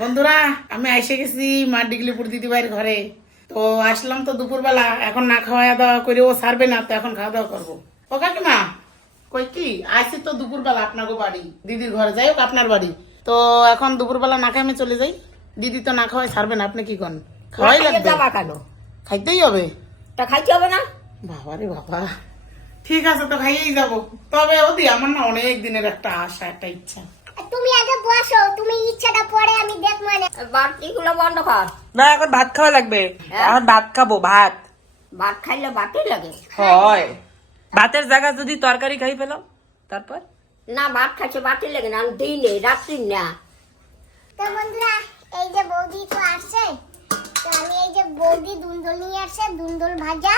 বন্ধুরা আমি এসে গেছি মা ডিগলিপুর দিদিভাইয়ের ঘরে। তো আসলাম তো দুপুরবেলা, এখন না খাওয়া দাওয়া করে ও ছাড়বে না, তো এখন খাওয়া দাওয়া করবো। ও কাকিমা কই কি আসি তো দুপুরবেলা আপনার বাড়ি দিদির ঘরে, যাই হোক আপনার বাড়ি। তো এখন দুপুরবেলা না খাই আমি চলে যাই, দিদি তো না খাওয়াই ছাড়বে না, আপনি কি করেন? খাওয়াই লাগবে, কেন খাইতেই হবে। তা খাইতে হবে না? বাবা রে বাবা, ঠিক আছে তো খাইয়েই যাবো। তবে ওদি আমার না অনেক দিনের একটা আশা, একটা ইচ্ছা। তুমি আগে বসো, তুমি ইচ্ছাটা পরে আমি দেখবো না। বাটিগুলো বন্ধ কর। না এখন ভাত খাওয়া লাগবে, হ্যাঁ? এখন ভাত খাবো। ভাত ভাত খাইলে বাটি লাগে হয়, ভাতের জায়গা যদি তরকারি খাই পেলাম তারপর না? ভাত খাইছে বাটি লাগে না, আমি দিনে রাত্রি না। তো বন্ধুরা এই যে বৌদি তো আসছে, তো আমি এই যে বৌদি দুন্দল নিয়ে আসছে, দুন্দল ভাজা,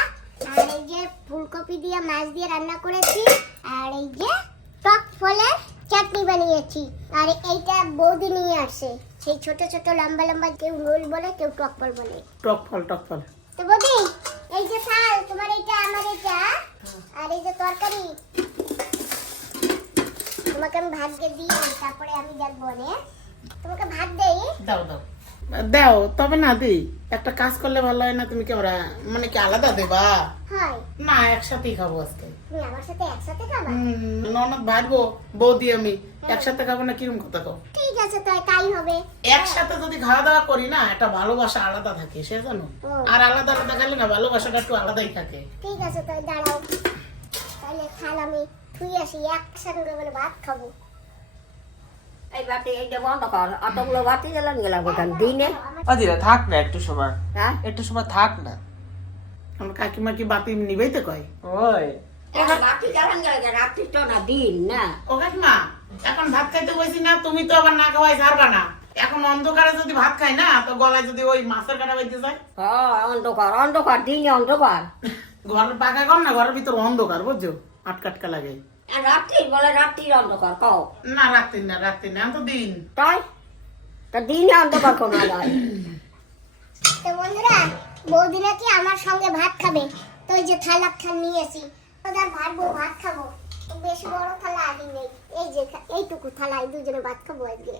আর এই যে ফুলকপি দিয়ে মাছ দিয়ে রান্না করেছি, আর এই যে টক ফলের চাটনি বানিয়েছি। আর এইটা বৌদি নিয়ে আসছে, সেই ছোট ছোট লম্বা লম্বা, কেউ রোল বলে কেউ টক ফল বলে। টক ফল টক ফল। তো বৌদি এই যে থাল তোমার, এইটা আমার এইটা, আর এই যে তরকারি তোমাকে আমি ভাত দিয়ে দিই, তারপরে আমি দেখবো না তোমাকে ভাত দেই। দাও দাও দাও, তবে না দিই একটা কাজ করলে ভালো হয় না? তুমি কি আমরা মানে কি আলাদা দেবা? হয় না একসাথেই খাবো আজকে। তুমি আমার সাথে একসাথে খাবা? ননদ ভাজবো, বৌদি আমি একসাথে খাবো না, কিরম কথা কও? ঠিক আছে তাই হবে। একসাথে যদি খাওয়া দাওয়া করি না, একটা ভালোবাসা আলাদা থাকে, সে জানো। আর আলাদা আলাদা খেলে না ভালোবাসাটা একটু আলাদাই থাকে। ঠিক আছে তাই, দাঁড়াও তাহলে খাল আমি ধুই আসি, একসাথে বলে ভাত খাবো। এই বাটি এইটা বন্ধ কর, অতগুলো বাটি গেলাম ওখান দিনে। অদিরা থাক না একটু সময়, হ্যাঁ একটু সময় থাক না। আমার কাকিমা কি বাতি নিবেইতে কয়? ওই বাটি গেলাম রাত্রি তো না দিন না। ও কাকিমা এখন ভাত খাইতে বসি না, তুমি তো আবার না খাওয়াই ছাড়বা না। এখন অন্ধকারে যদি ভাত খাই না, তো গলায় যদি ওই মাছের কাটা বাইতে যায়। হ্যাঁ অন্ধকার অন্ধকার দিনে অন্ধকার। ঘরের পাকা কম না, ঘরের ভিতর অন্ধকার বুঝছো, আটকাটকা লাগে। আর রাত্রি বলে রাত্রির অন্ধকার কও। না রাত্রি না, রাত্রি না, তো দিন। তাই তা দিনে অন্ধকার কোনো যায়। তো বন্ধুরা বৌদি নাকি আমার সঙ্গে ভাত খাবে, তো ওই যে থালা খান নিয়েছি, ওদের ভাতবো, ভাত খাবো। তো বেশি বড় থালা আদি নেই, এই যে এইটুকু থালায় দুজনে ভাত খাবো আজকে।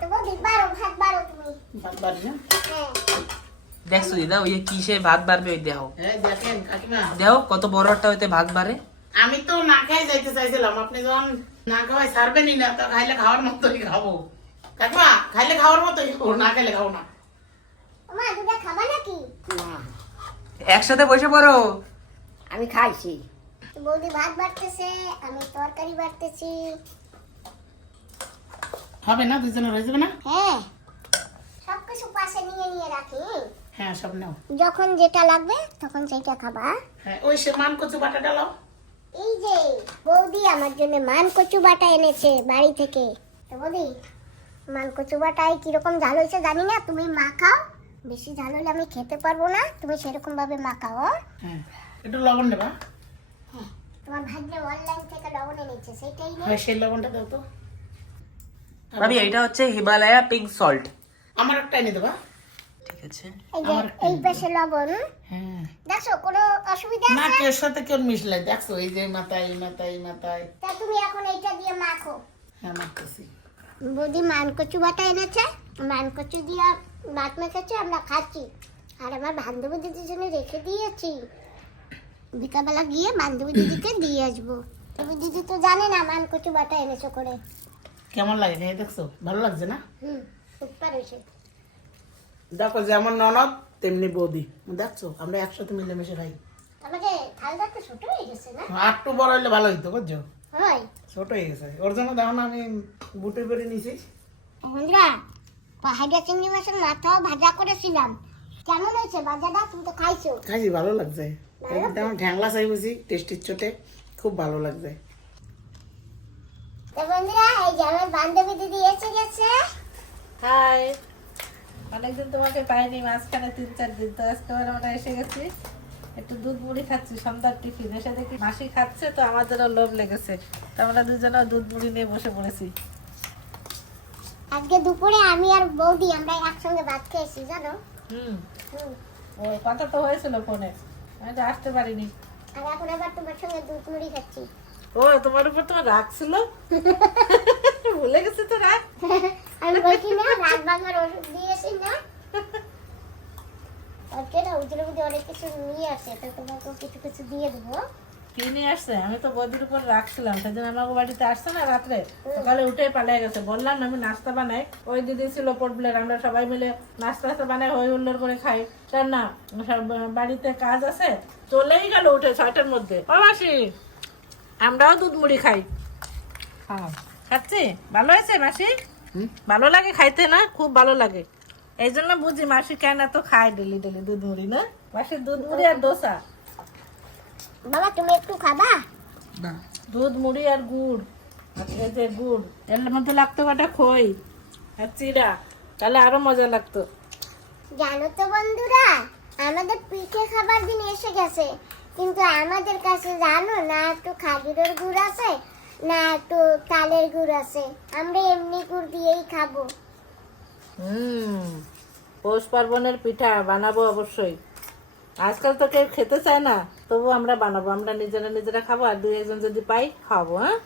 তো বৌদি বারো ভাত বারো তুমি। ভাত বাড়ি না? হ্যাঁ দেখছো দিদা, ওই কিসে ভাত বাড়বে ওই দেহ, হ্যাঁ দেখেন কাকিমা, দেহ কত বড় একটা হইতে ভাত বাড়ে। আমি তো না খাই যাইতে চাইছিলাম, আপনি যখন না খাওয়াই ছাড়বেনই না, তো খাইলে খাওয়ার মতোই খাবো। কাকিমা খাইলে খাওয়ার মতোই খাবো, না খাইলে খাবো না। মা দুটা খাবা নাকি? না একসাথে বসে পড়ো। আমি খাইছি। তো বৌদি ভাত বাড়তেছে, আমি তরকারি বাড়তেছি। হবে না দুজনে হয়ে যাবে না? হ্যাঁ সবকিছু পাশে নিয়ে নিয়ে রাখি, হ্যাঁ সব নাও। যখন যেটা লাগবে তখন সেইটা খাবা। হ্যাঁ ওই সে মান কচু বাটা ডালাও। এই যে বৌদি আমার জন্য মান কচু বাটা এনেছে বাড়ি থেকে। তো বৌদি মান কচু বাটায় কিরকম ঝাল হয়েছে জানি না, তুমি মাখাও, বেশি ঝাল হলে আমি খেতে পারবো না, তুমি সেরকম ভাবে মাখাও। হ্যাঁ একটু লবণ নেবা। তোমার ভাগ্যে অনলাইন থেকে লবণ এনেছে, সেটাই নে। হ্যাঁ সেই লবণটা দাও তো। ভাবি এইটা হচ্ছে হিমালয়া পিঙ্ক সল্ট। আমার একটা এনে দেবা। ঠিক আছে, এই যে এই পাশে লবণ, হ্যাঁ দেখো কোনো অসুবিধা না, আছে? কেউ সাথে কেউ মিশলাই দেখছো, এই যে মাথায় মাথায় মাথায়। তা তুমি এখন এইটা দিয়ে মাখো। হ্যাঁ মাখতেছি। বৌদি মান কচু বাটা এনেছে, মান কচু দিয়ে ভাত মেখেছে, আমরা খাচ্ছি। আর আমার বান্ধবী দিদির জন্য রেখে দিয়েছি, বিকালবেলা গিয়ে বান্ধবী দিদিকে দিয়ে আসবো। তবে দিদি তো জানে না মান কচু বাটা এনেছো করে। কেমন লাগে খেয়ে দেখছো? ভালো লাগছে না? সুপার হয়েছে। দেখো যেমন ননদ তেমনি বৌদি, দেখছো আমরা একসাথে মিলেমিশে খাই। আমাকে থালটা একটু ছোট হয়ে গেছে না? আর একটু বড় হলে ভালো হইতো বুঝছো, হয় ছোট হয়ে গেছে ওর জন্য। দেখো না আমি বুটে করে নিছি। বন্ধুরা পাহাড়িয়া চিংড়ি মাছের মাথাও ভাজা করেছিলাম, কেমন হয়েছে ভাজাটা? তুমি তো খাইছো। খাইছি, ভালো লাগছে। একদম ঢ্যাংলা চাই বুঝি, টেস্টির চোটে খুব ভালো লাগছে। তো বন্ধুরা এই যে আমার বান্ধবী দিদি এসে গেছে। হাই, অনেকদিন তোমাকে পাইনি, মাঝখানে 3-4 দিন, তো আজকে আমরা এসে গেছি। একটু দুধ মুড়ি খাচ্ছি সন্ধ্যার টিফিন, এসে দেখি মাসি খাচ্ছে, তো আমাদেরও লোভ লেগেছে, তো আমরা দুজনে দুধ মুড়ি নিয়ে বসে পড়েছি। আজকে দুপুরে আমি আর বৌদি আমরা একসঙ্গে ভাত খেয়েছি জানো। হুম, হুম। ওই কথা তো হয়েছিল ফোনে, আমি তো আসতে পারিনি। আর এখন আবার তোমার সঙ্গে দুধ মুড়ি খাচ্ছি। ও তোমার উপর তোমার রাগ ছিল, ভুলে গেছে তো রাত। আমি বলছি না রাত ভাঙার ওষুধ দিয়েছি না ওকে না উজলে বুঝে অনেক কিছু নিয়ে আসে তো তোমাকে কিছু কিছু দিয়ে দেবো কি নিয়ে আসছে? আমি তো বদির উপর রাখছিলাম, সেদিন আমার বাড়িতে আসছে না রাত্রে, সকালে উঠে পালিয়ে গেছে। বললাম না আমি নাস্তা বানাই, ওই দিদি ছিল পোর্টব্লেয়ার, আমরা সবাই মিলে নাস্তা বানাই, হই হুল্লোড় করে খাই। তার না সব বাড়িতে কাজ আছে, চলেই গেল উঠে 6টার মধ্যে। ও মাসি, আমরাও দুধ মুড়ি খাই। খাচ্ছি, ভালো হয়েছে মাসি? ভালো লাগে খাইতে না? খুব ভালো লাগে। এই জন্য বুঝি মাসি কেন এত খায় ডেলি ডেলি দুধ মুড়ি না? মাসির দুধ মুড়ি আর ডোসা। বাবা তুমি একটু খাবা দুধ মুড়ি আর গুড়, এই যে গুড়, এর মধ্যে লাগতো কটা খই আর চিড়া, তাহলে আরো মজা লাগতো। জানো তো বন্ধুরা আমাদের পিঠে খাবার দিন এসে গেছে কিন্তু আমাদের কাছে জানো না একটু খাজুরের গুড় আছে না একটু তালের গুড় আছে আমরা এমনি গুড় দিয়েই খাবো পৌষ পার্বণের পিঠা বানাবো অবশ্যই। আজকাল তো কেউ খেতে চায় না, তবু আমরা বানাবো, আমরা নিজেরা খাবো, আর দুই একজন যদি পাই খাবো। হ্যাঁ,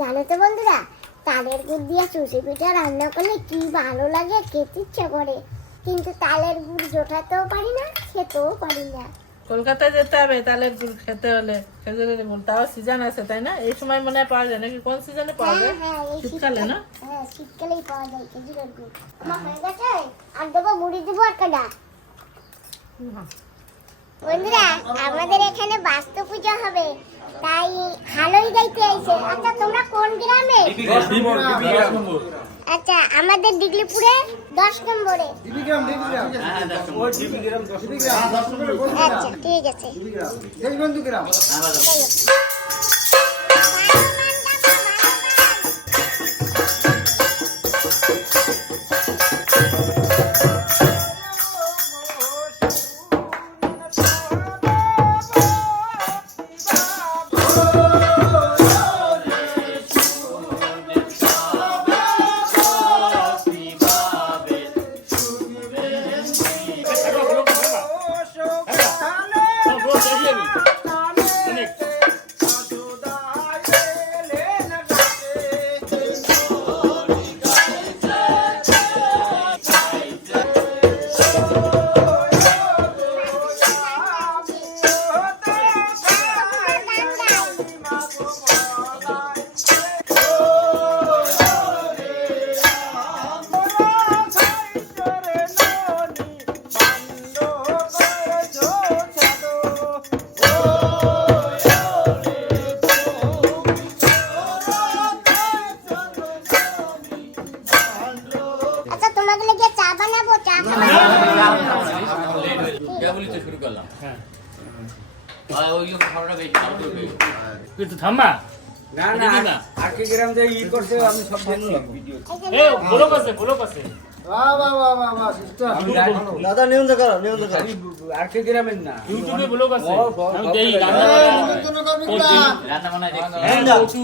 জানো তো বন্ধুরা তালের গুড় দিয়ে সুজি পিঠা রান্না করলে কি ভালো লাগে, খেতে ইচ্ছে করে কিন্তু তালের গুড় জোটাতেও পারি না খেতেও পারি না। কলকাতায় যেতে হবে তালের গুড় খেতে হলে, খেজুরের গুড়, তাও সিজন আছে তাই না? এই সময় মনে হয় পাওয়া যায় নাকি? কোন সিজনে পাওয়া যায়? এই শীতকালে না? হ্যাঁ শীতকালেই পাওয়া যায় খেজুরের গুড়। মা হয়ে গেছে আর দেবো মুড়ি দেবো আর কাটা। বন্ধুরা আমাদের এখানে বাস্তু পূজা হবে তাই ভালোই যাইতে আইছে। আচ্ছা তোমরা কোন গ্রামে? আচ্ছা আমাদের ডিগলিপুরে 10 নম্বরে। আচ্ছা ঠিক আছে। আচ্ছা তোমাকে লেগে চা বানাবো, চা খাবে? শুরু করলাম। হ্যাঁ ওই খাওয়াটা বেশি একটু থামবা। না না আজকে গ্রাম যে ই করছে আমি সব দেখলাম ভিডিও। এ ব্লগ আছে বাহ বাহ বাহ বাহ বাহ সিস্টার দাদা নিয়ন্ত্রণ করো নিয়ন্ত্রণ করো আজকে গ্রামের না ইউটিউবে ব্লগ আছে। আমি দেই রান্না বান্না দেখি। হ্যাঁ কচু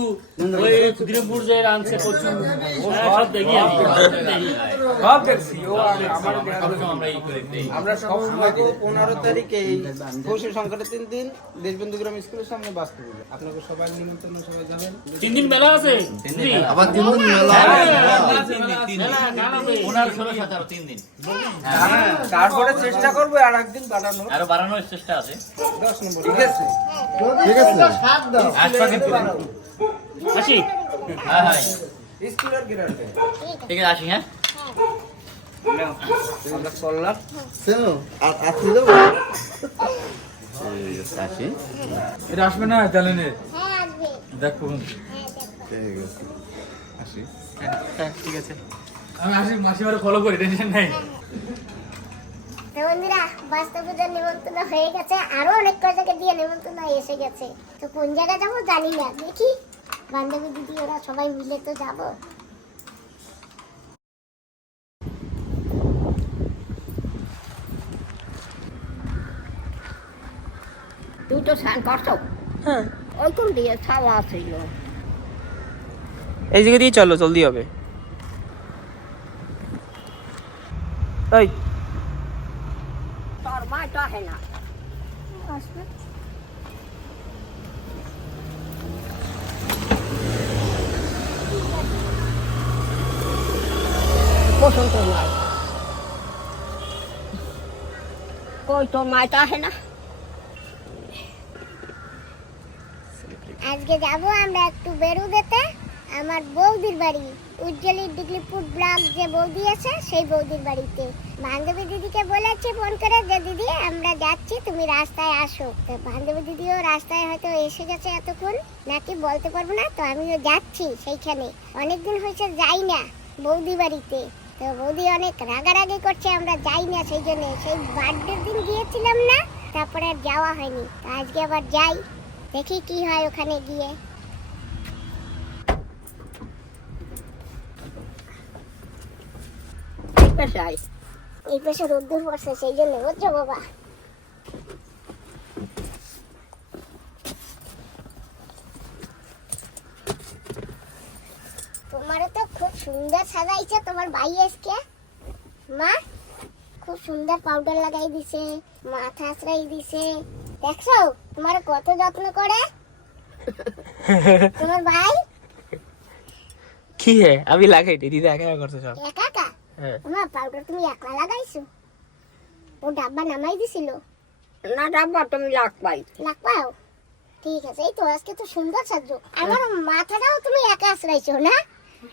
ওই ক্ষুদিরামপুর যে রানছে কচু সব দেখি আমি সব দেখছি ও আমার আমরা ই করে দেই। আমরা সব সময় 15 তারিখে এই পৌষ সংক্রান্তির 3 দিন দেশবন্ধু গ্রাম স্কুলের সামনে বাস্তু পূজা। আপনাকে সবাই নিমন্ত্রণ, সবাই যাবেন। 3 দিন মেলা আছে। আবার 3 দিন মেলা ওনার 16 17 3 দিন। তারপরে চেষ্টা করব আর একদিন বাড়ানোর, আরো বাড়ানোর চেষ্টা আছে। 10 নম্বর ঠিক আছে ঠিক আছে আসবা কিন্তু আসি। হ্যাঁ হ্যাঁ স্কুলের গ্রাউন্ডে ঠিক আছে আসি। হ্যাঁ আমরা চললাম। শোনো আর আসলে দাও আসি। এটা আসবে না তাহলে নে হ্যাঁ আসবে। দেখো। হ্যাঁ দেখো। ঠিক আছে আসি হ্যাঁ ঠিক আছে। আমি আসি মাসিমারে ফলো করি, টেনশন নাই। তো বন্ধুরা বাস্তবতার নিমন্ত্রণ হয়ে গেছে, আরো অনেক কয়টাকে দিয়ে নিমন্ত্রণ এসে গেছে। তো কোন জায়গায় যাবো জানি না, দেখি বান্ধবী দিদি ওরা সবাই মিলে তো যাবো। তুই তো স্নান করছো? হ্যাঁ ওই কোন দিয়ে ছাওয়া ছিল। এই জায়গা দিয়ে চলো, জলদি হবে। এই তোর মা তো আসে না। আসবে। পছন্দ নাই কই তোর মাইটা আসে না আজকে যাব আমরা একটু বেরুদেতে আমার বৌদির বাড়ি উজ্জ্বলী ডিগলিপুর ব্লক যে বৌদি আছে সেই বৌদির বাড়িতে বান্ধবী দিদিকে বলেছি ফোন করে যে দিদি আমরা যাচ্ছি তুমি রাস্তায় আসো তো বান্ধবী দিদিও রাস্তায় হয়তো এসে গেছে এতক্ষণ নাকি বলতে পারবো না তো আমিও যাচ্ছি সেইখানে অনেকদিন হয়েছে যাই না বৌদি বাড়িতে তো বৌদি অনেক রাগারাগি করছে আমরা যাই না সেই জন্য সেই বার্থডের দিন গিয়েছিলাম না তারপরে আর যাওয়া হয়নি তো আজকে আবার যাই দেখি কি হয় ওখানে গিয়ে পেশাই এই পাশে রোদ্দুর পড়ছে সেই জন্য বুঝছো বাবা তোমারও তো খুব সুন্দর সাজাইছে তোমার ভাই আজকে মা খুব সুন্দর পাউডার লাগাই দিছে মাথা আশ্রয় দিছে দেখছো তোমার কত যত্ন করে তোমার ভাই কি হে আমি লাগাই দিদি একা একা করতে সব একা একা হ্যাঁ তোমার পাউডার তুমি একলা লাগাইছো ও ডাব্বা নামাই দিছিল না ডাব্বা তুমি লাখ পাই লাগবাও ঠিক আছে এই তো আজকে তো সুন্দর সাজো আমার মাথাটাও তুমি একা আশ্রাইছো না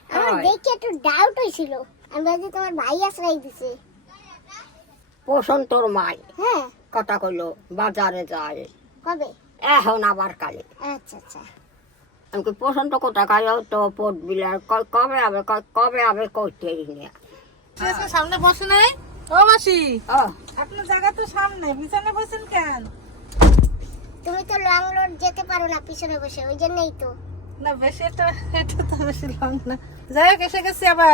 আমার হয়। দেখে একটু ডাউট হয়েছিল আমি ভাবছি তোমার ভাই আশ্রাই দিছে পোষণ তোর মাই হ্যাঁ কথা কইলো বাজারে যায় কবে এখন আবার কালে আচ্ছা আচ্ছা আমি কি পোষণ তো কোথা খাই তো পট বিলার কবে আবে করতে নিয়ে সামনে বসে নাই ও মাসি ও আপনার জায়গা তো সামনে পিছনে বসেন কেন তুমি তো লং রোড যেতে পারো না পিছনে বসে ওই জন্যই তো না বেশি এটা তো বেশি লং না যাই হোক এসে গেছি আবার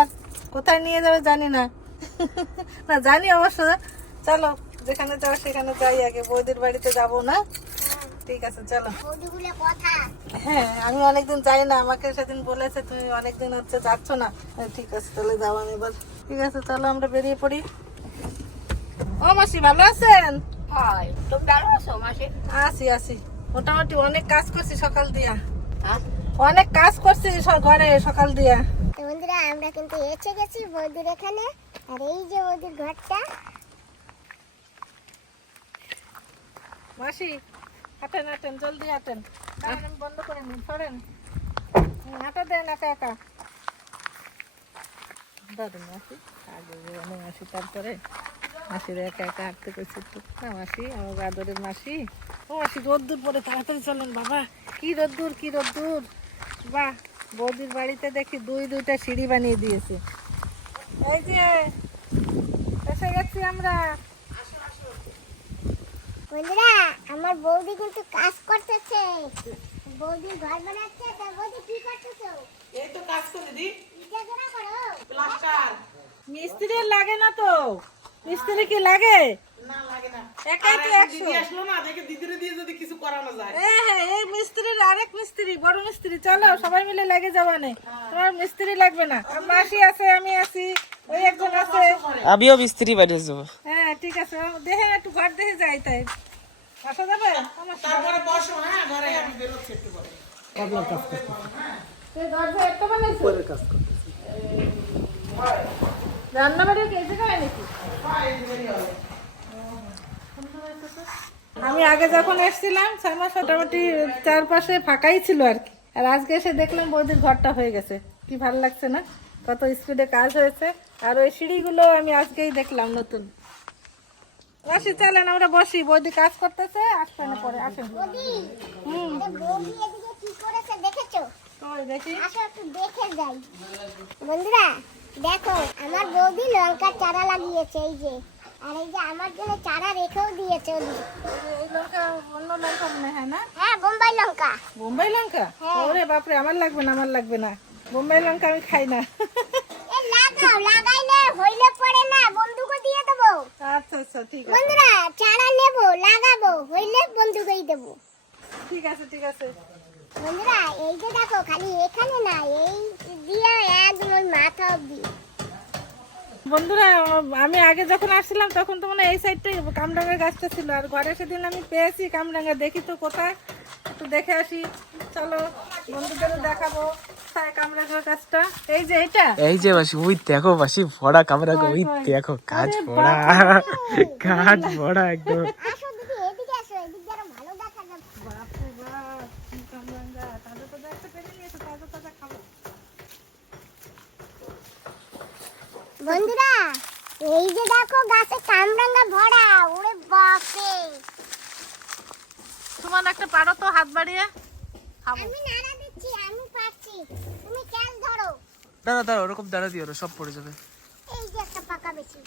কোথায় নিয়ে যাবে জানি না না জানি অবশ্য চলো যেখানে যাও সেখানে যাই আগে বৌদির বাড়িতে যাব না ঠিক আছে চলো বৌদিগুলো কথা হ্যাঁ আমি অনেকদিন যাই না আমাকে সেদিন বলেছে তুমি অনেকদিন হচ্ছে যাচ্ছ না ঠিক আছে তাহলে যাও আমি এবার ঠিক আছে চলো আমরা বেরিয়ে পড়ি ও মাসি ভালো আছেন হয় তুমি ভালো আছো মাসি আসি আসি মোটামুটি অনেক কাজ করছি সকাল দিয়া হ্যাঁ অনেক কাজ করছি ঘরে সকাল দিয়া তো বন্ধুরা আমরা কিন্তু এসে গেছি বৌদির এখানে আর এই যে বৌদির ঘরটা মাসি হাঁটেন হাঁটেন জলদি হাঁটেন দাঁড়ান, আমি বন্ধ করে নিন সরেন হাঁটা দেন একা একা দাঁড়ান মাসি আগে অনেক মাসি তারপরে মাসির একা একা হাঁটতে করছি একটু না মাসি আমার আদরের মাসি ও মাসি রোদ্দুর পরে তাড়াতাড়ি চলেন বাবা কি রোদ্দুর কি রোদ্দুর বাহ বৌদির বাড়িতে দেখি দুইটা সিঁড়ি বানিয়ে দিয়েছে এই যে এসে গেছি আমরা বন্ধুরা আমার বৌদি কিন্তু কাজ করতেছে বৌদি ঘর বানাচ্ছে তা বৌদি কি করতেছো এই তো কাজ করে দিদি ইটা জোড়া করো প্লাস্টার মিস্ত্রি লাগে না তো মিস্ত্রি কি লাগে না লাগে না একাই আর তো একদিন 100 দিদি আসলো না দেখে দিদিরে দিয়ে যদি কিছু করানো যায় হ্যাঁ এই মিস্ত্রির আরেক মিস্ত্রি বড় মিস্ত্রি চলো সবাই মিলে লেগে যাবা নে তোমার মিস্ত্রি লাগবে না আর মাসি আছে আমি আছি ওই একজন আছে আমিও মিস্ত্রি বানিয়ে যাবো হ্যাঁ ঠিক আছে দেখে একটু ঘর দেখে যাই তাই আসা যাবে আমার তারপরে বসো হ্যাঁ ঘরে আমি বেরোচ্ছি একটু পরে রান্না বাড়ি কে জায়গায় নাকি আমি আগে যখন এসেছিলাম 6 মাস মোটামুটি চারপাশে ফাঁকাই ছিল আর কি আর আজকে এসে দেখলাম বৌদির ঘরটা হয়ে গেছে কি ভালো লাগছে না কত স্পিডে কাজ হয়েছে আর ওই সিঁড়িগুলো আমি আজকেই দেখলাম নতুন বসি চলেন আমরা বসি বৌদি কাজ করতেছে আসবে না পরে আসেন বৌদি আরে বৌদি এদিকে কি করেছে দেখেছো ওই দেখি আসো একটু দেখে যাই বন্ধুরা দেখো আমার বৌদি লঙ্কার চারা লাগিয়েছে এই যে আর এই যে আমার জন্য চারা রেখেও দিয়েছে ওদিকে। এই লঙ্কা অন্য লঙ্কা মনে হয় না হ্যাঁ বোম্বাই লঙ্কা বোম্বাই লঙ্কা ওরে বাপরে আমার লাগবে না বোম্বাই লঙ্কা আমি খাই না এ লাগাও লাগাইলে হইলে পড়ে না বন্ধুকে দিয়ে দেবো আচ্ছা আচ্ছা ঠিক আছে বন্ধুরা চারা নেব লাগাবো হইলে বন্ধুকেই দেবো ঠিক আছে ঠিক আছে বন্ধুরা এই যে দেখো খালি এখানে না এই দিয়ে একদম ওই মাথা অব্দি বন্ধুরা আমি আগে যখন আসছিলাম তখন তো মানে এই সাইডটাই কামরাঙ্গার গাছটা ছিল আর ঘরে সেদিন আমি পেয়েছি কামরাঙ্গা দেখি তো কোথায় একটু দেখে আসি চলো বন্ধুদেরও দেখাবো কোথায় কামরাঙ্গার গাছটা? এই যে এটা। এই যে মাসি ওই দেখো মাসি ভরা কামরা ওই দেখো কাজ ভরা কাজ ভরা একদম। আসো দিদি এদিকে আসো, এদিকে আরো ভালো দেখা যাবে। বাপরে বাপ, কি কামরাঙ্গা! তাজা তাজা একটা পেরে নিয়ে এসো, তাজা তাজা খাবো। বন্ধুরা এই যে দেখো গাছে কামরাঙ্গা ভরা, ওরে বাপরে। তোমার একটা পারো তো হাত বাড়িয়ে খাবো। আমি নাড়া দিচ্ছি, আমি পাচ্ছি, তুমি ক্যাচ ধরো। দাঁড়া দাঁড়া ওরকম দাঁড়া দিও না, সব পড়ে যাবে। এই যে একটা পাকা বেশি।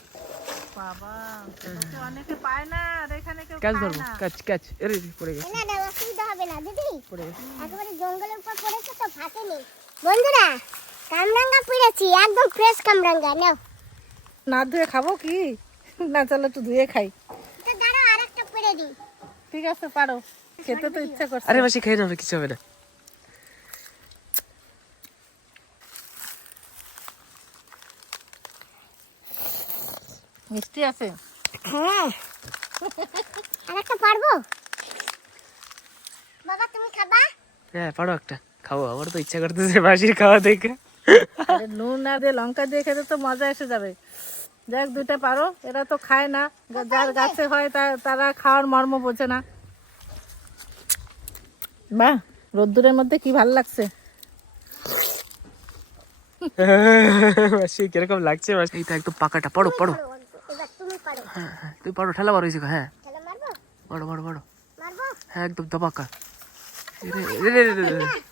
বাবা, ওকে অনেকে পায় না, আর এখানে কেউ ক্যাচ পায় ধরবো, না। ক্যাচ ক্যাচ এরে পড়ে গেছে। না না অসুবিধা হবে না দিদি, পড়ে গেছে। একেবারে জঙ্গলের উপর পড়েছে তো ফাটেনি। বন্ধুরা কামরাঙ্গা পেরেছি, একদম ফ্রেশ কামরাঙ্গা। নাও না ধুয়ে খাবো কি? না চলো একটু ধুয়ে খাই। তো দাঁড়াও আরেকটা পেরে দিই। ঠিক আছে, পারো, খেতে তো ইচ্ছা করছে। আরে মাসি খেয়ে নেবে, কিছু হবে না। মিষ্টি আছে। হ্যাঁ আরেকটা পারবো? বাবা তুমি খাবা? হ্যাঁ পারো একটা, খাবো। আমার তো ইচ্ছা করতেছে মাসির খাওয়া দেখে। আরে নুন আর দিয়ে লঙ্কা দিয়ে খেতে তো মজা এসে যাবে। যাক দুইটা পারো, এরা তো খায় না, যার গাছে হয় তারা খাওয়ার মর্ম বোঝে না। বাহ, রোদ্দুরের মধ্যে কি ভাল লাগছে। মাসি কিরকম লাগছে মাসি? এইটা একদম পাকাটা, পড়ো পড়ো। এবার তুমি পারো। হ্যাঁ হ্যাঁ তুই পড়ো, ঠেলা বড় হয়েছে। হ্যাঁ তাহলে মারবো? বড় বড় বড়, মারবো? হ্যাঁ একদম দবাকা।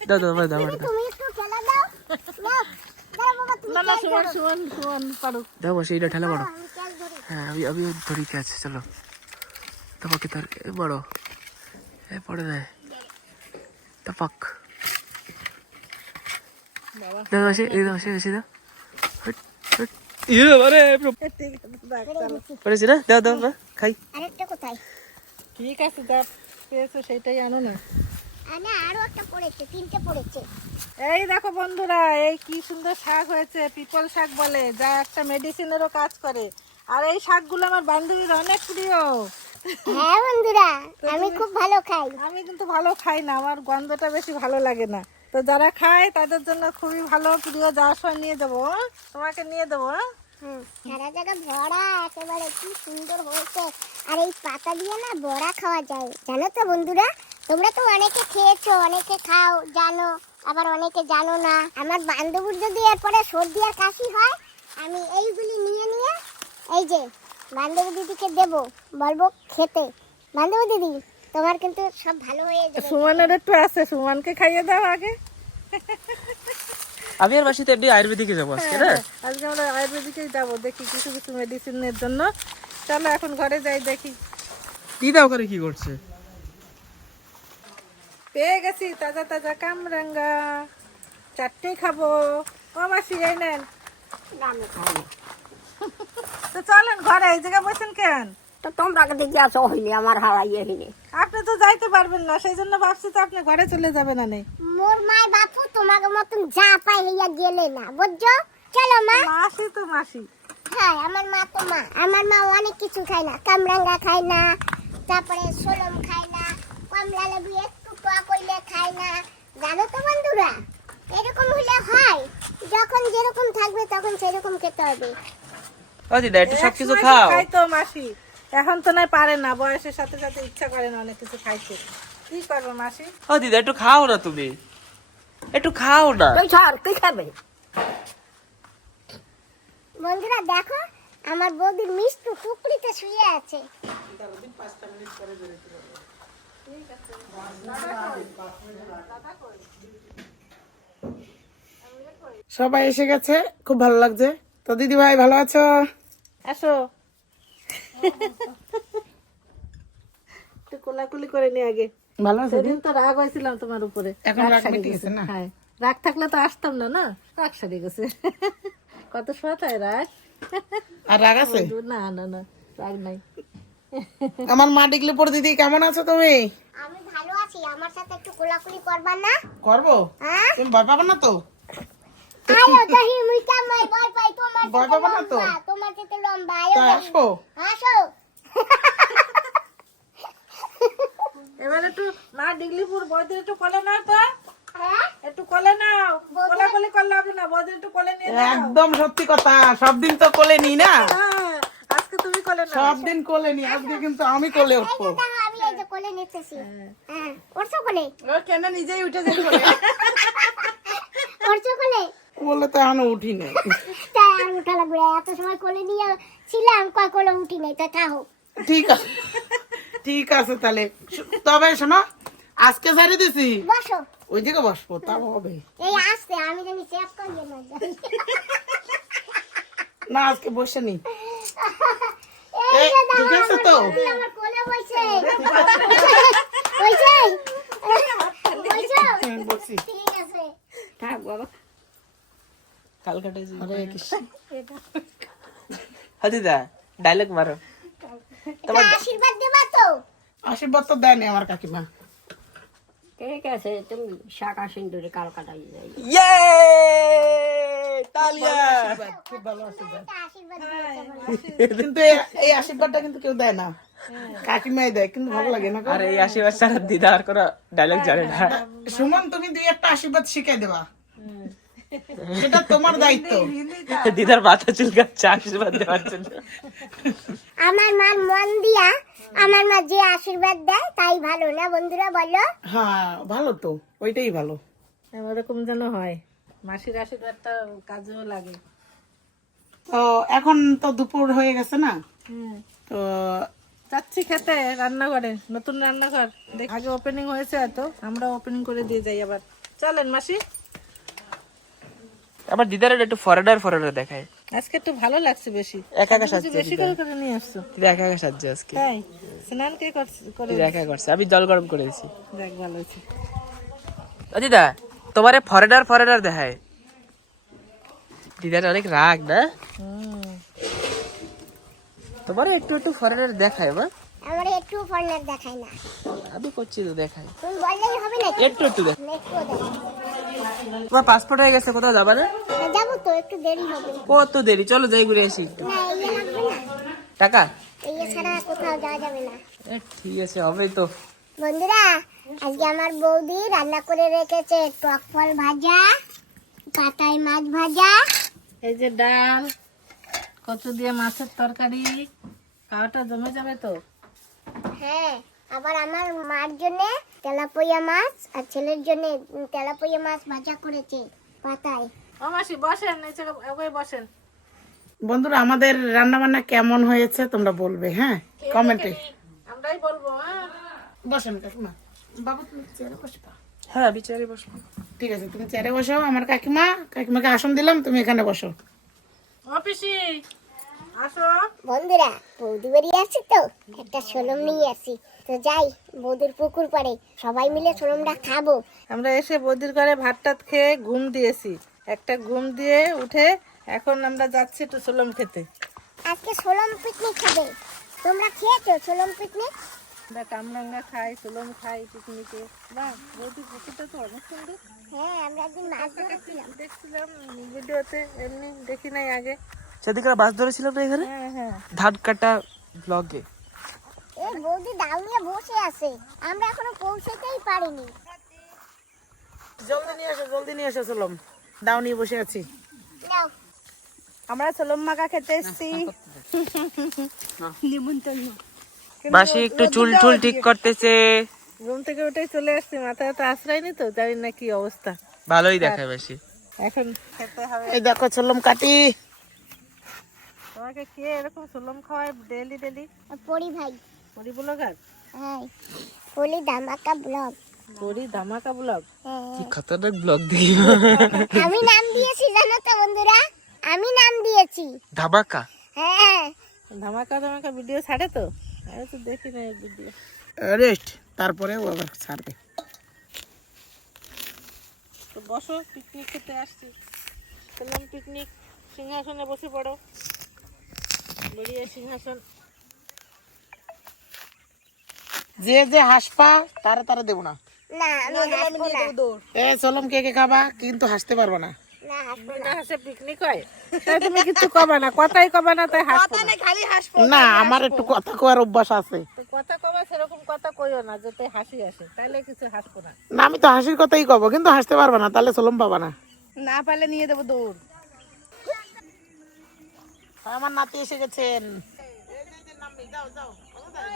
দাও দাও দাও দাও তুমি একটু খেলা দাও। নাও দাও বাবা তুমি না না, সুমন সুমন সুমন পারো। দাও মাসি, এটা ঠেলা বড়। আমি ক্যাচ ধরি। হ্যাঁ আমি ধরি ক্যাচ, চলো দবাকে ধর। বড় এ পড়ে দেয় টপাক। দাও মাসি, এই দাও মাসি, মাসি দাও। ইয়ে আরে ঠিক আছে, যাক, চলো। পড়েছি না, দাও দাও মা খাই। আরেকটা কোথায়? ঠিক আছে, যা পেয়েছো সেটাই আনো না। না আরো একটা পড়েছে, তিনটে পড়েছে। এই দেখো বন্ধুরা, এই কি সুন্দর শাক হয়েছে, পিপল শাক বলে, যা একটা মেডিসিনেরও কাজ করে। আর এই শাকগুলো আমার বান্ধবীর অনেক প্রিয়। হ্যাঁ বন্ধুরা আমি খুব ভালো খাই। আমি কিন্তু ভালো খাই না, আমার গন্ধটা বেশি ভালো লাগে না। তো যারা খায় তাদের জন্য খুবই ভালো, প্রিয়। যাওয়ার সময় নিয়ে দেবো, হ্যাঁ? তোমাকে নিয়ে দেবো। হ্যাঁ, সারা জায়গা ভরা, একেবারে কি সুন্দর হয়েছে। আর এই পাতা দিয়ে না বড়া খাওয়া যায়, জানো তো বন্ধুরা? তোমরা তো অনেকে খেয়েছো, অনেকে খাও জানো, আবার অনেকে জানো না। আমার বান্ধবীর যদি এরপরে সর্দি আর কাশি হয়, আমি এইগুলি নিয়ে নিয়ে এই যে বান্ধবী দিদিকে দেবো, বলবো খেতে। বান্ধবী দিদি তোমার কিন্তু সব ভালো হয়ে যাবে। সুমনের একটু আছে, সুমনকে খাইয়ে দাও আগে। আমি আর মাসি তো এমনি আয়ুর্বেদিকে যাবো আজকে না। আজকে আমরা আয়ুর্বেদিকেই যাবো, দেখি কিছু কিছু মেডিসিনের জন্য। চলো এখন ঘরে যাই, দেখি। দিদা ওখানে কি করছে? পেয়ে গেছি তাজা তাজা কামরাঙ্গা, চারটেই খাবো। ও মাসি এই নেন। আমি খাই না। তো চলেন ঘরে, এই জায়গায় বসেন কেন? তো তোমরা দেখি আসো হইলে আমার হারাইয়ে হইলে। আপনি তো যাইতে পারবেন না, সেই জন্য ভাবছি তো আপনি ঘরে চলে যাবেন। না নেই মোর মায় বাপু তোমাকে মতন যা পাই হইয়া গেলে না, বুঝছো? চলো মা। মাসি তো মাসি। হ্যাঁ আমার মা তো মা। আমার মা অনেক কিছু খায় না, কামরাঙ্গা খায় না, তারপরে সোলম খায় না, কমলা লেবু একটু টক হইলে খায় না, জানো তো বন্ধুরা? এরকম হইলে হয়, যখন যেরকম থাকবে তখন সেরকম খেতে হবে। ও দিদা একটু সবকিছু একসময় খাও। খাই তো মাসি, এখন তো নাই পারে না, বয়সের সাথে সাথে ইচ্ছা করে না অনেক কিছু খাইতে। কি করবো মাসি? ও দিদা একটু খাও না, তুমি একটু খাও না। তুই ছাড়, তুই খাবে। বন্ধুরা দেখো আমার বৌদির মিষ্টি টুকরিতে শুয়ে আছে। সবাই এসে গেছে, খুব ভালো লাগছে। তো দিদি ভাই ভালো আছো? আসো, একটু কোলাকুলি করে নি আগে। ভালো আছে? সেদিন তো রাগ হয়েছিলাম তোমার উপরে। এখন রাগ সারি মিটে গেছে। গেছে না? হ্যাঁ, রাগ থাকলে তো আসতাম না, না রাগ সারি গেছে। কত সময় তাই রাগ? আর রাগ আছে? না না না, রাগ নাই। আমার মা ডিগলি পর দিদি কেমন আছো তুমি? আমি ভালো আছি, আমার সাথে একটু কোলাকুলি করবা না? করবো? হ্যাঁ তুমি ভয় পাবে না তো? আয়ো দহি মুইকা মাই ভয় পাই, তোমার ভয় সাথে পাবো না তো? লম্বা, তোমার সাথে লম্বা। আয়ো তাই দহি। আসবো? আসো। এবার একটু মা ডিগলিপুর বইদের একটু কোলে নয় তো। একটু কোলে নাও, কোলাকুলি করলে হবে না, বৌদি একটু কোলে নিয়ে নাও। একদম সত্যি কথা, সব দিন তো কোলে নি না, হ্যাঁ, আজকে তুমি কোলে নাও। সব দিন কোলে নি, আজকে কিন্তু আমি কোলে উঠবো। দেখো আমি এই যে কোলে নিতেছি। হ্যাঁ ওরছো কোলে, ও কেন নিজেই উঠে যাই কোলে? ওরছো কোলে। কোলে তো এখনো উঠি নাই। তাই আর উঠা লাগবে না, এত সময় কোলে নিয়ে ছিলাম, কয় কোলে উঠি নাই, তা থাকো। ঠিক আছে, ঠিক আছে তাহলে। তবে শোনো, আজকে ছাড়ি দিছি, বসো, ওই দিকে বসবো, তা হবে এই আসতে আমি জানি সেভ করিয়ে না যাই। না, আজকে বসে নি। এই যে ঠিক দাও, আছে তো? আমার কোলে বসে বসে বসি। ঠিক আছে। থাক বাবা। কালকাটা হরে কৃষ্ণ। দিদা ডায়লগ মারো। এটা আশীর্বাদ দেবা তো? আশীর্বাদ তো দেয়নি আমার কাকিমা। ঠিক আছে, তুমি শাখা সিন্দুরে কালকাটায় যাই। ইয়ে তালিয়া। খুব ভালো আশীর্বাদ। একটা আশীর্বাদ দিতে বলো। কিন্তু এই আশীর্বাদটা কিন্তু কেউ দেয় না, কাকিমাই দেয়, কিন্তু ভালো লাগে না গো? আর এই আশীর্বাদ ছাড়া দিদা আর কোনো ডায়লগ জানে না। সুমন, তুমি দুই একটা আশীর্বাদ শিখাই দেবা, সেটা তোমার দায়িত্ব। দিদার মাথা চুলকাচ্ছে আশীর্বাদ দেওয়ার জন্য। আমার মা মন দিয়া, আমার মা যে আশীর্বাদ দেয় তাই ভালো না বন্ধুরা, বলো? হ্যাঁ ভালো তো, ওইটাই ভালো। ওরকম যেন হয়, মাসির আশীর্বাদটা কাজেও লাগে। তো এখন তো দুপুর হয়ে গেছে না, তো যাচ্ছি খেতে রান্নাঘরে, নতুন রান্নাঘর আগে ওপেনিং হয়েছে, হয়তো আমরা ওপেনিং করে দিয়ে যাই আবার। চলেন মাসি, আমার দিদার একটু ফরেনার দেখায়। আজকে একটু ভালো লাগছে বেশি, একা একা কিছু বেশি করে করে নিয়ে আসছো। দিদা একা একা সাজছে আজকে। তাই স্নান কে করে? দিদা একা করছে, আমি জল গরম করে দিছি। দেখ ভালো হয়েছে। ও দিদা, তোমারে ফরেনার দেখায়। দিদার অনেক রাগ না, তোমার একটু একটু ফরেনার দেখায় মা। আমার একটু ফর্নার দেখায় না, আমি করছি তো দেখাই, তুমি বললেই হবে না, একটু একটু দেখ। একটু দেখাও। তোমার পাসপোর্ট হয়ে গেছে, কোথাও যাবা না? যাবো তো, একটু দেরি হবে। কত দেরি, চলো যাই ঘুরে আসি। না ইয়ে লাগবে না, টাকা ইয়ে ছাড়া কোথাও যাওয়া যাবে না। ঠিক আছে, হবেই তো। বন্ধুরা, আজকে আমার বৌদি রান্না করে রেখেছে টক ফল ভাজা, কাটাই মাছ ভাজা, এই যে ডাল, কচু দিয়ে মাছের তরকারি, খাওয়াটা জমে যাবে তো। হ্যাঁ, আবার আমার মার জন্য তেলাপইয়া মাছ আর ছেলের জন্য তেলাপইয়া মাছ ভাজা করেছে পাতায়। ও মাসি বসেন, নিচে ওই বসেন। বন্ধুরা, আমাদের রান্না বান্না কেমন হয়েছে তোমরা বলবে, হ্যাঁ কমেন্টে। আমরাই বলবো। হ্যাঁ, বসেন কাকিমা, বাবু তুমি চেয়ারে বসবা। হ্যাঁ বিচারে বসবো। ঠিক আছে, তুমি চেয়ারে বসো। আমার কাকিমাকে আসন দিলাম, তুমি এখানে বসো। ও পিসি আসো। বন্ধুরা, বৌদি বাড়ি আসছি তো, একটা সোলম নিয়ে আসি, তো যাই বৌদির পুকুর পাড়ে সবাই মিলে সোলমটা খাবো। আমরা এসে বৌদির ঘরে ভাত টাত খেয়ে ঘুম দিয়েছি, একটা ঘুম দিয়ে উঠে এখন আমরা যাচ্ছি একটু সোলম খেতে। আজকে সোলম পিকনিক খাবে, তোমরা খেয়েছো সোলম পিকনিক? আমরা কামরাঙ্গা খাই, সোলম খাই পিকনিকে। বাহ, বৌদির পুকুরটা তো অনেক সুন্দর। হ্যাঁ, আমরা একদিন মাছ ধরেছিলাম। দেখছিলাম ভিডিওতে, এমনি দেখি নাই আগে। সেদিকে মাছ ধরেছিলাম না এখানে, হ্যাঁ হ্যাঁ, ধান কাটা ব্লগে। এই বৌদি ডাউ নিয়ে বসে আছে, আমরা এখনো পৌঁছাতেই পারিনি। জলদি নিয়ে এসো সোলম, দাও নিয়ে বসে আছি। নাও, আমরা সোলম মাখা খেতে এসেছি। মাসি একটু চুল টুল ঠিক করতেছে, ঘুম থেকে উঠে চলে আসছি, মাথায় তো আশ্রয় নি, তো জানি না কি অবস্থা। ভালোই দেখায় বেশি। এখন খেতে হবে। এই দেখো সোলম কাটি। তোমাকে কে এরকম সোলম খাওয়ায় ডেলি ডেলি? পরি ভাই। পরি ব্লগার? হ্যাঁ, পরি ধামাকা ব্লগ। পরি ধামাকা ব্লগ? কি খতরনাক ব্লগ দিই। আমি নাম দিয়েছি জানো তো বন্ধুরা, আমি নাম দিয়েছি ধামাকা। হ্যাঁ। ধামাকা ধামাকা ভিডিও ছাড়ে তো, আমি তো দেখি না ভিডিও। রেস্ট, তারপরে ও আবার ছাড়বে। তো বসো, পিকনিক খেতে আসছি। সোলম পিকনিক, সিংহাসনে বসে পড়ো, বেরিয়ে সিংহাসন। যে যে হাসপা তারা দেবো না। না আমি হাসবো না। এ সোলম কে কে খাবা, কিন্তু হাসতে পারবো না। না হাসবো বিনা হাসে পিকনিক হয়? তাই তুমি কিছু কবে না, কথাই কবে না, তাই হাসবো না। খালি হাসবো। না আমার একটু কথা কওয়ার অভ্যাস আছে। তো কথা কবে সেরকম কথা কইও না যাতে হাসি আসে, তাইলে কিছু হাসবো না। না আমি তো হাসির কথাই কব, কিন্তু হাসতে পারবা না, তাহলে চলম পাবা না। না পারলে নিয়ে দেবো দৌড়। আমার নাতি এসে গেছেন।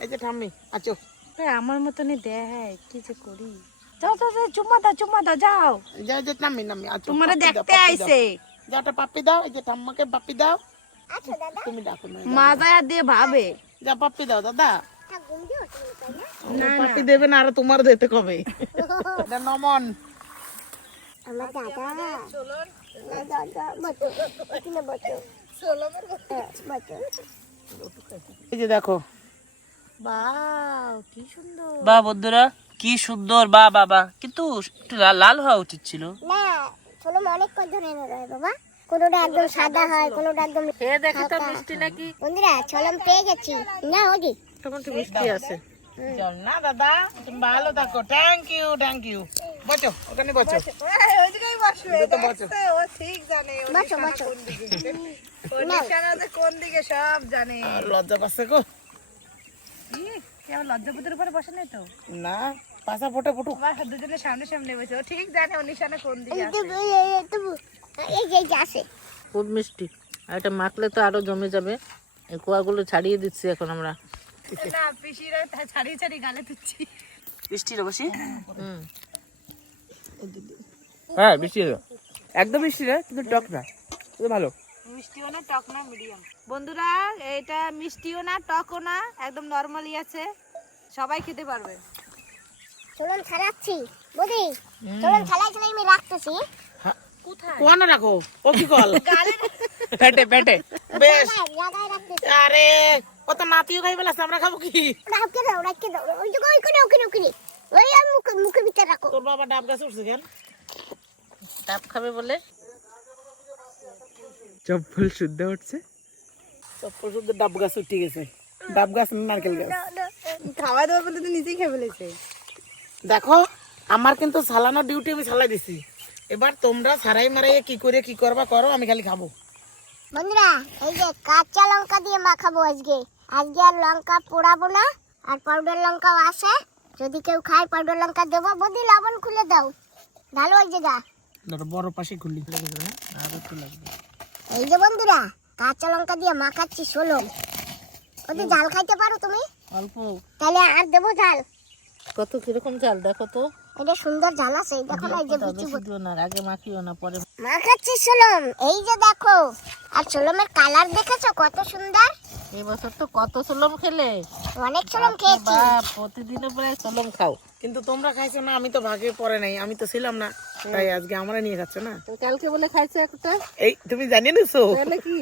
এই যে ঠাম্মি আছো। আমার মতনই দেয়, কি যে করি। যাও যাও যাও, চুম্মা দাও যাও। যাও যে নাম্মি নাম্মি আছো। তোমারে পাপ্পি দাও, দেখতে পাপ্পি দাও। আইছে। যাও একটা পাপ্পি দাও, এই যে ঠাম্মাকে পাপ্পি দাও। আচ্ছা দাদা তুমি ডাকো না। মাজা দিয়ে ভাবে। যা পাপ্পি দাও দাদা। তা ঘুম দিয়ে ওঠেনি তাই না পাপ্পি দেবে না, আর তোমার দিতে কবে? এটা নমন। আমার দাদা দাদা বটো এখানে বটো বটো এই যে দেখো বাহ কি সুন্দর। বা বন্ধুরা কি সুন্দর, বা বাবা, কিন্তু একটু লাল হওয়া উচিত ছিল। না চলো অনেক কত ধরনের হয় বাবা কোনোটা একদম সাদা হয় কোনোটা একদম খেয়ে দেখি তো মিষ্টি নাকি। বন্ধুরা চলম পেয়ে গেছি না ওদি তখন তো মিষ্টি আছে। চল না দাদা, তুমি ভালো থাকো। Thank you thank you. বসো ওখানে বসো। ওই জায়গায় বসবে, তো বসো। ও ঠিক জানে বসো বসো নিশানা যে কোন দিকে সব জানে। আর লজ্জা পাচ্ছে গো। কেউ লজ্জাপতির উপরে বসে নাই তো? না পাশা ফোটে ফুটুক। আবার দুজনের সামনে সামনে বসে, ও ঠিক জানে ও নিশানা কোন দিকে আছে। এই যে আছে খুব মিষ্টি, আর এটা মাখলে তো আরো জমে যাবে। এই কোয়াগুলো ছাড়িয়ে দিচ্ছি এখন আমরা। না পিসিরা ছাড়িয়ে ছাড়িয়ে গালে দিচ্ছি। বৃষ্টি রে বসি। হ্যাঁ বৃষ্টি এলো। একদম বৃষ্টি না, কিন্তু টক না, কিন্তু ভালো। মিষ্টিও না টক না মিডিয়াম। বন্ধুরা এটা মিষ্টিও না টকও না, একদম নরমালি আছে, সবাই খেতে পারবে। চলুন ছাড়াচ্ছি বৌদি চলুন ছাড়াই ছাড়াই আমি রাখতেছি কোয়ানা রাখো। ও কি কল? পেটে পেটে। বেশ। জায়গায় রাখতেছি আরে ও তো নাতিও খাই ফেলাছে, আমরা খাবো কি? রাখতে দাও ওই যে ওইখানে ওই আর মুখের ভিতরে রাখো তোর বাবা ডাব গাছ উঠছে কেন? ডাব খাবে বলে। চপ্পল শুদ্ধ উঠছে। চপ্পল শুদ্ধ ডাব গাছ উঠে গেছে। ডাব গাছ না নারকেল গাছ। খাওয়া দাওয়ার মধ্যে তো নিজেই খেয়ে ফেলেছে। দেখো আমার কিন্তু সালানো ডিউটি আমি সালাই দিছি। এবার তোমরা সারাই মারাই কি করে কি করবা করো, আমি খালি খাবো। বন্ধুরা এই যে কাঁচা লঙ্কা দিয়ে মাখাবো আজকে আর লঙ্কা পোড়াবো না আর পাউডার লঙ্কাও আছে যদি কেউ খায় পাউডার লঙ্কা দেবো বদি লবণ খুলে দাও ভালো ওই জায়গা বড় পাশে খুললি। এই যে বন্ধুরা কাঁচা লঙ্কা দিয়ে মাখাচ্ছি সোলম ওদের জাল খাইতে পারো তুমি অল্প। তাহলে আর দেবো জাল কত কিরকম চাল দেখো তো। এটা সুন্দর জাল আছে এই দেখো না এই যে বিচি বেশি দিও না, আগে মাখিও না, পরে। মাখাচ্ছি সোলম এই যে দেখো আর সোলমের কালার দেখেছো কত সুন্দর এই বছর তো কত সোলম খেলে। অনেক সোলম খেয়েছি বাপ, প্রতিদিনও প্রায় সোলম খাও। কিন্তু তোমরা খাইছো না, আমি তো ভাগে পড়ে নাই, আমি তো ছিলাম না, তাই আজকে আমরা নিয়ে যাচ্ছ না। তো কালকে বলে খাইছে একটা, এই তুমি জানিয়ে নিছো? তাহলে কি?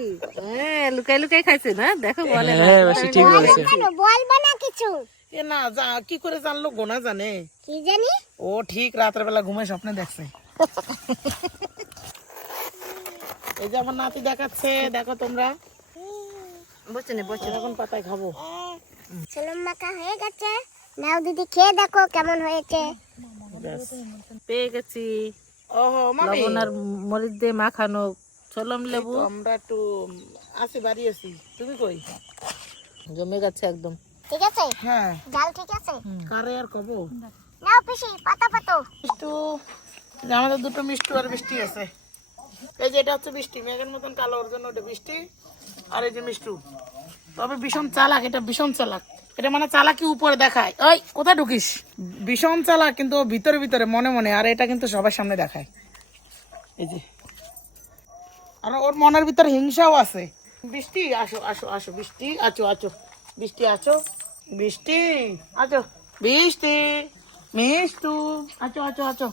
হ্যাঁ লুকাই লুকাই খাইছে না, দেখো বলে না। হ্যাঁ বসি ঠিক বলেছে। বলবা না কিছু এ না কি করে জানলো গোনা জানে? কি জানি ও ঠিক রাতের বেলা ঘুমে স্বপ্নে দেখছে। এই যে আমার নাতি দেখাচ্ছে, দেখো তোমরা। বসে নে বসে। এখন পাতায় খাবো। সোলম মাখা হয়ে গেছে নাও দিদি খেয়ে দেখো কেমন হয়েছে পেয়ে গেছি ওহো মামি, লবণ আর মরিচ দিয়ে মাখানো সোলম লেবু। তো আমরা একটু আসি, বাড়ি আছি। তুমি কই? জমে গেছে একদম। ঠিক আছে হ্যাঁ জাল ঠিক আছে কারে আর কব। নাও পিসি পাতা পাতো মিষ্টু, যে আমাদের দুটো মিষ্টু আর বৃষ্টি আছে। এই যে এটা হচ্ছে বৃষ্টি, মেঘের মতন কালো, ওর জন্য ওটা বৃষ্টি। আর এই যে মিষ্টু, তবে ভীষণ চালাক, এটা ভীষণ চালাক। এটা মানে চালাকি উপরে দেখায়, ওই কোথায় ঢুকিস, ভীষণ চালাক, কিন্তু ও ভিতরে ভিতরে মনে মনে। আর এটা কিন্তু সবার সামনে দেখায়, এই যে। আর ওর মনের ভিতরে হিংসাও আছে। বৃষ্টি আসো আসো আসো, বৃষ্টি আছো আছো, বৃষ্টি আছো, বৃষ্টি আছো, বৃষ্টি মিষ্টু আছো আছো আছো।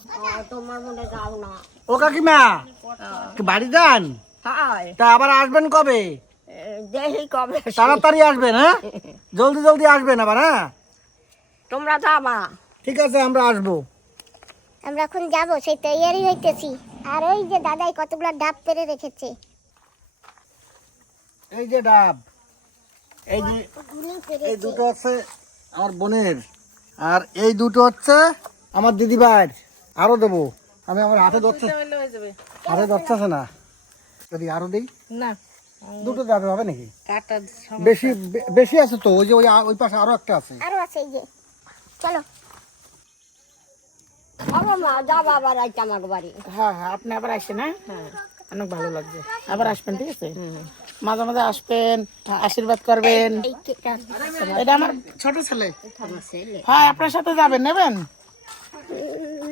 তোমার মনে যাও না। ও কাকিমা বাড়ি যান? হাই তা আবার আসবেন কবে? দেখি কবে তাড়াতাড়ি আসবেন, হ্যাঁ জলদি জলদি আসবেন আবার, হ্যাঁ তোমরা যাবা। ঠিক আছে আমরা আসবো। আমরা এখন যাবো সেই তৈয়ারি হইতেছি আর ওই যে দাদাই কতগুলো ডাব পেরে রেখেছে এই যে ডাব, এই যে গুলি এই পেরেছে দুটো হচ্ছে আমার বোনের, আর এই দুটো হচ্ছে আমার দিদি ভাইয়ের, আরো দেবো। আমি আমার হাতে ধরতে মিলে হয়ে যাবে হাতে ধরতেছে না, যদি আরো দেই না দুটো যাবে হবে নাকি? কাটা বেশি বেশি আছে তো, ওই যে ওই পাশে আরো একটা আছে। আরো আছে এই যে, চলো। হ্যাঁ হ্যাঁ, আপনি আবার আসেন। হ্যাঁ, অনেক ভালো লাগছে। আবার আসবেন, ঠিক আছে? মাঝে মাঝে আসবেন, আশীর্বাদ করবেন। এটা আমার ছোট ছেলে। হ্যাঁ, আপনার সাথে যাবেন, নেবেন?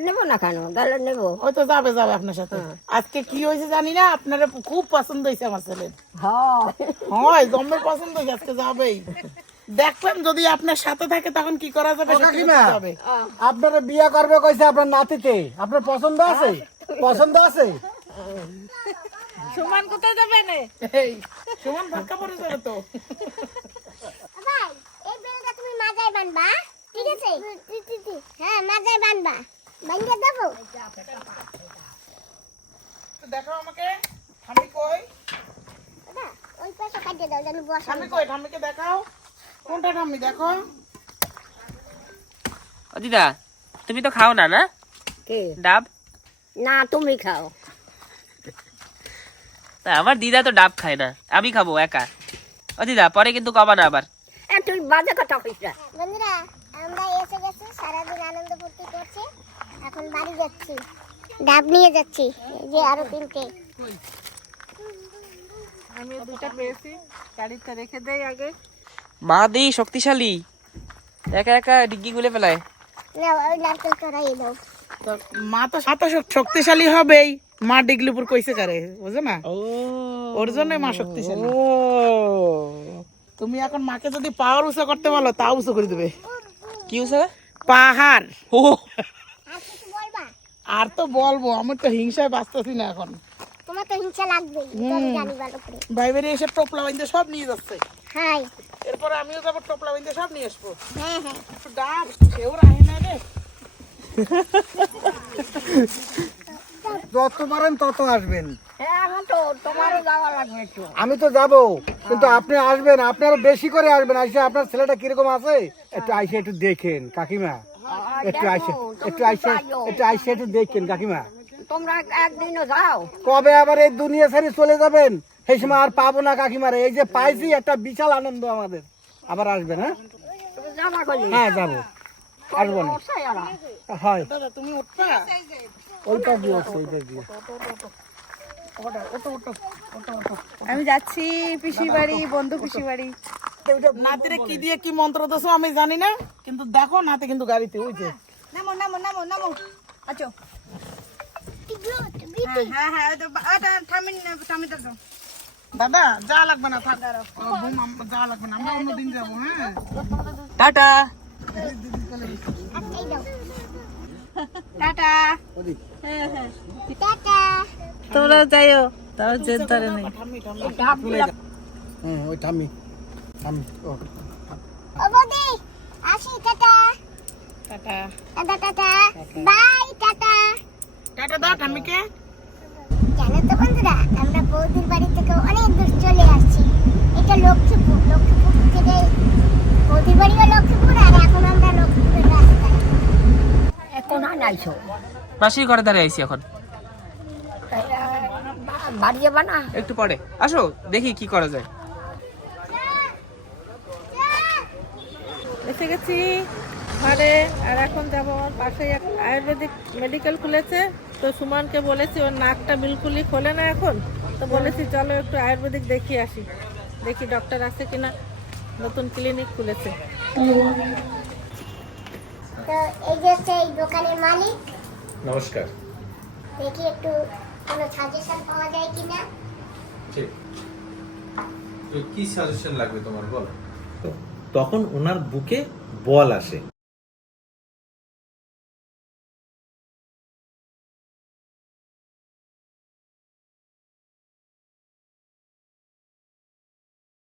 নেবো না কেন, গেলে নেবো। ওই তো যাবে আপনার সাথে। আজকে কি হয়েছে জানি না, আপনারা খুব পছন্দ হয়েছে আমার ছেলের। হয় জম্মের পছন্দ হয়েছে, আজকে যাবেই। দেখবেন যদি আপনার সাথে থাকে তখন কি করা যাবে, সেটা কাকিমা, করতে হবে। আপনারা বিয়ে করবে কইছে আপনার নাতিতে, আপনার পছন্দ আছে? পছন্দ আছে? সুমান কোথায় যাবে না? এই সমান ধাক্কা পড়ে যাবে তো। ভাই, এই বেলটা তুমি মাজায় বানবা, ঠিক আছে? হ্যাঁ, মাজায় বানবা। বানিয়ে দেবো। দেখো আমাকে, ঠাম্মি কই? দাদা, ওই পাশে কাটিয়ে দাও, যেন বসা। ঠাম্মি কই? ঠাম্মিকে দেখাও। কোনটা ঠাম্মি? দেখো। ও দিদা, তুমি তো খাও না, না কে? ডাব? না, তুমি খাও। তা আমার দিদা তো ডাব খায় না, আমি খাবো একা। ও দিদা, পরে কিন্তু কবা না আবার। তুই বাজে কথা কইছ না। বন্ধুরা, আমরা এসে গেছি, সারাদিন আনন্দ ফুর্তি করছি, এখন বাড়ি যাচ্ছি, ডাব নিয়ে যাচ্ছি। এই যে আরো 3টে। আমি 2টা পেয়েছি, গাড়িতে রেখে দেই আগে। মা দেই শক্তিশালী, একা একা ডিগ্গি গুলে ফেলায়। না, ওই নারকেল চড়াই দাও। তো মা তো শক্তিশালী হবেই। মা ডিগলিপুর কইছে কারে, বুঝো না? ওর জন্যই মা শক্তিশালী। তুমি এখন মাকে যদি পাওয়ার উঁচু করতে বলো, তা উঁচু করে দেবে। কি হয়েছে? পাহাড়। ও আর কিছু বলবা? আর তো বলবো, আমার তো হিংসায় বাঁচতেছি না এখন। তোমার তো হিংসা লাগবেই, আমি জানি ভালো করে। বাইরে এসে টোপলা বাইন্দে সব নিয়ে যাচ্ছে। হাই। এরপরে আমিও যাবো, টোপলা বাইন্দে সব নিয়ে আসবো। হ্যাঁ হ্যাঁ। একটু ডাব, সেও রাহে না রে। যত পারেন তত আসবেন। হ্যাঁ, আমার তো তোমারও যাওয়া লাগবে একটু। আমি তো যাব, কিন্তু আপনি আসবেন, আপনারা বেশি করে আসবেন। আইসে আপনার ছেলেটা কিরকম আছে একটু আইসে একটু দেখেন কাকিমা, একটু আইসে একটু দেখেন কাকিমা। তোমরা একদিনও যাও। কবে আবার এই দুনিয়া ছেড়ে চলে যাবেন, সেই সময় আর পাবো না কাকিমারে। এই যে পাইছি, একটা বিশাল আনন্দ আমাদের। আবার আসবেন? হ্যাঁ হ্যাঁ, যাবো, আসবো না। হয়, দাদা তুমি উঠবা? ওইটা দিয়ে আছে, ওইটা দিয়ে। আমি যাচ্ছি পিসি বাড়ি, বন্ধু পিসি বাড়ি। নাতিরে কি দিয়ে কি মন্ত্র দোছো আমি জানি না, কিন্তু দেখো নাতি কিন্তু গাড়িতে উঠছে। নামো নামো নামো নামো, আচ্ছা। হ্যাঁ হ্যাঁ, থামি দাও। দাদা যা লাগবে না, থাক। যা লাগবে না, আমরা অন্যদিন যাবো। হ্যাঁ, টাটা। এই দাও। টাটা। টাটা। তোমরা যাইও, তাও জেদ ধরে নেই। হুম, ওই ঠাম্মি ঠাম্মি। ও বৌদি, আসি, টাটা। টাটা। টাটা টাটা। বাই, টাটা। টাটা দাও ঠাম্মিকে। জানো তো বন্ধুরা, আমরা বৌদির বাড়ি থেকে অনেক দূর চলে আসছি। এটা লক্ষ্মীপুর। লক্ষ্মীপুর থেকে বৌদির বাড়িও লক্ষ্মীপুর, আর এখন আমরা লক্ষ্মীপুরের রাস্তায়। এখন আনাইছো মাসির ঘরে দাঁড়িয়ে আইছি এখন। বাড়ি যাবা না? একটু পরে আসো, দেখি কি করা যায়। এসে গেছি ঘরে, আর এখন যাবো। আমার পাশে এক আয়ুর্বেদিক মেডিকেল খুলেছে, তো সুমনকে বলেছি, ওর নাকটা বিলকুলই খোলে না এখন, তো বলেছি চলো একটু আয়ুর্বেদিক দেখিয়ে আসি, দেখি ডক্টর আছে কিনা। নতুন ক্লিনিক খুলেছে। তো এই যে হচ্ছে এই দোকানের মালিক। নমস্কার। দেখি একটু কোনো সাজেশন পাওয়া যায় কিনা। ঠিক, তো কি সাজেশন লাগবে তোমার, বলো। তখন ওনার বুকে বল আসে।